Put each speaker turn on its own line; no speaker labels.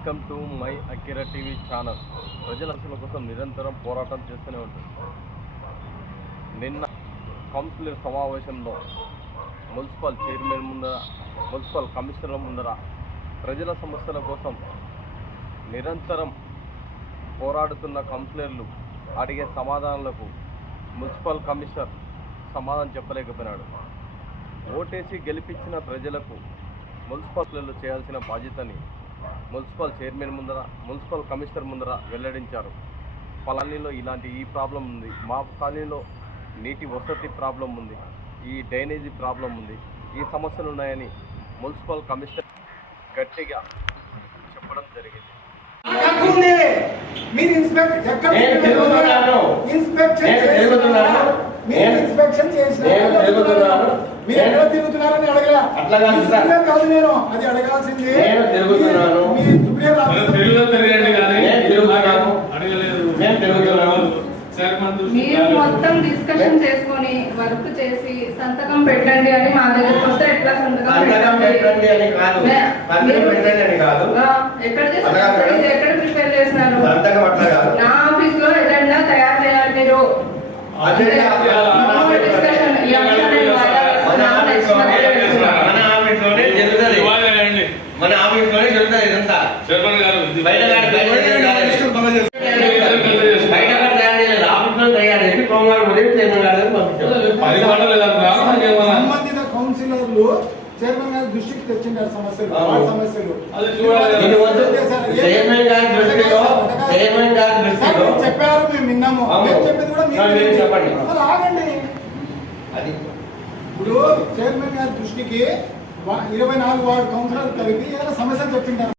Welcome to my Akira TV channel. ప్రజల హక్కుల కోసం నిరంతరం పోరాటం చేస్తూనే ఉంటుంది. నిన్న కౌన్సిలర్ సమావేశంలో మున్సిపల్ చైర్మన్ ముందర, మున్సిపల్ కమిషనర్ల ముందర ప్రజల సమస్యల కోసం నిరంతరం పోరాడుతున్న కౌన్సిలర్లు అడిగే సమాధానాలకు మున్సిపల్ కమిషనర్ సమాధానం చెప్పలేకపోయినాడు. ఓటేసి గెలిపించిన ప్రజలకు మున్సిపల్ చేయాల్సిన బాధ్యతని మున్సిపల్ చైర్మన్ ముందర, మున్సిపల్ కమిషనర్ ముందర వెల్లడించారు. కాలనీలో ఇలాంటి ఈ ప్రాబ్లం ఉంది, మా కాలనీలో నీటి వసతి ప్రాబ్లం ఉంది, ఈ డ్రైనేజీ ప్రాబ్లం ఉంది, ఈ సమస్యలు ఉన్నాయని మున్సిపల్ కమిషనర్ గట్టిగా చెప్పడం జరిగింది.
తిరుగుతున్నారని అడగలే, కాదు నేను అది అడగాల్సింది.
మీరు మొత్తం డిస్కషన్ చేసుకొని వర్క్ చేసి సంతకం పెట్టండి అని మా దగ్గరికి వస్తే ఎట్లా సంతకం పెట్టండి అని కాదు, ఎక్కడ చేస్తారు, ఎక్కడ ప్రిపేర్ చేస్తున్నారు? నా ఆఫీస్ లో ఎజెండా తయారు చేయాలి. మీరు డిస్కషన్
మన ఆఫీస్ లోనే జరుగుతుంది ఇదంతా. బయట
సంబంధిత కౌన్సిలర్లు చైర్మన్ గారి దృష్టికి తెచ్చిండారు సమస్యలు. చెప్పారు, మేము విన్నాము, చెప్పేది కూడా మీరు ఆగండి. ఇప్పుడు చైర్మన్ గారి దృష్టికి 24 వార్డు కౌన్సిలర్ కలిపి ఏదైనా సమస్యలు చెప్పింటారు.